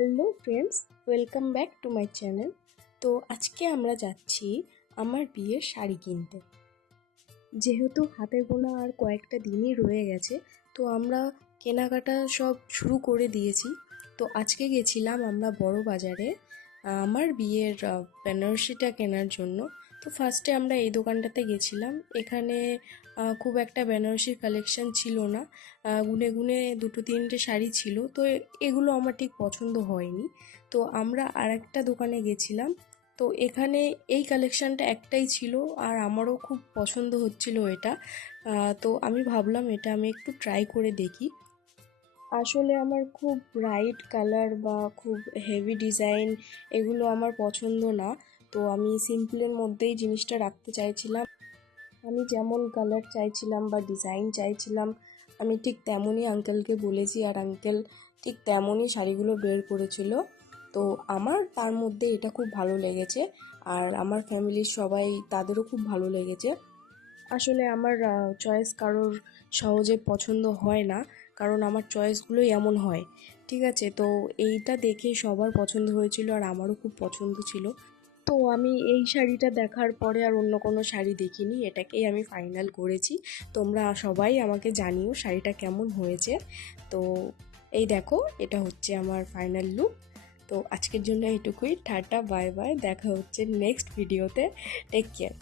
Hello friends, welcome back to my channel. তো আজকে আমরা যাচ্ছি আমার বিয়ের শাড়ি কিনতে। যেহেতু হাতে গোনা আর কয়েকটা দিনই রয়ে গেছে, তো আমরা কেনাকাটা সব শুরু করে দিয়েছি। তো আজকে গেছিলাম আমরা বড় বাজারে আমার বিয়ের বেনারসিটা কেনার জন্য। তো ফার্স্টে আমরা এই দোকানটাতে গেছিলাম। এখানে খুব একটা বেনারসির কালেকশন ছিল না, গুনে গুনে দুটো তিনটে শাড়ি ছিল। তো এগুলো আমার ঠিক পছন্দ হয়নি। তো আমরা আর একটা দোকানে গেছিলাম। তো এখানে এই কালেকশানটা একটাই ছিল আর আমারও খুব পছন্দ হচ্ছিল এটা। তো আমি ভাবলাম এটা আমি একটু ট্রাই করে দেখি। আসলে আমার খুব ব্রাইট কালার বা খুব হেভি ডিজাইন এগুলো আমার পছন্দ না। তো আমি সিম্পলের মধ্যেই জিনিসটা রাখতে চাইছিলাম। আমি যেমন কালার চাইছিলাম বা ডিজাইন চাইছিলাম আমি ঠিক তেমনই আঙ্কেলকে বলেছি, আর আঙ্কেল ঠিক তেমনই শাড়িগুলো বের করেছিল। তো আমার তার মধ্যে এটা খুব ভালো লেগেছে, আর আমার ফ্যামিলির সবাই তাদেরও খুব ভালো লেগেছে। আসলে আমার চয়েস কারোর সহজে পছন্দ হয় না, কারণ আমার চয়েসগুলোই এমন হয়। ঠিক আছে, তো এইটা দেখে সবার পছন্দ হয়েছিল আর আমারও খুব পছন্দ ছিল। তো আমি এই শাড়িটা দেখার পরে আর অন্য কোনো শাড়ি দেখিনি, এটাকেই আমি ফাইনাল করেছি। তোমরা সবাই আমাকে জানিও শাড়িটা কেমন হয়েছে। তো এই দেখো, এটা হচ্ছে আমার ফাইনাল লুক। তো আজকের জন্য এইটুকুই। টাটা, বাই বাই, দেখা হচ্ছে নেক্সট ভিডিওতে। Take care.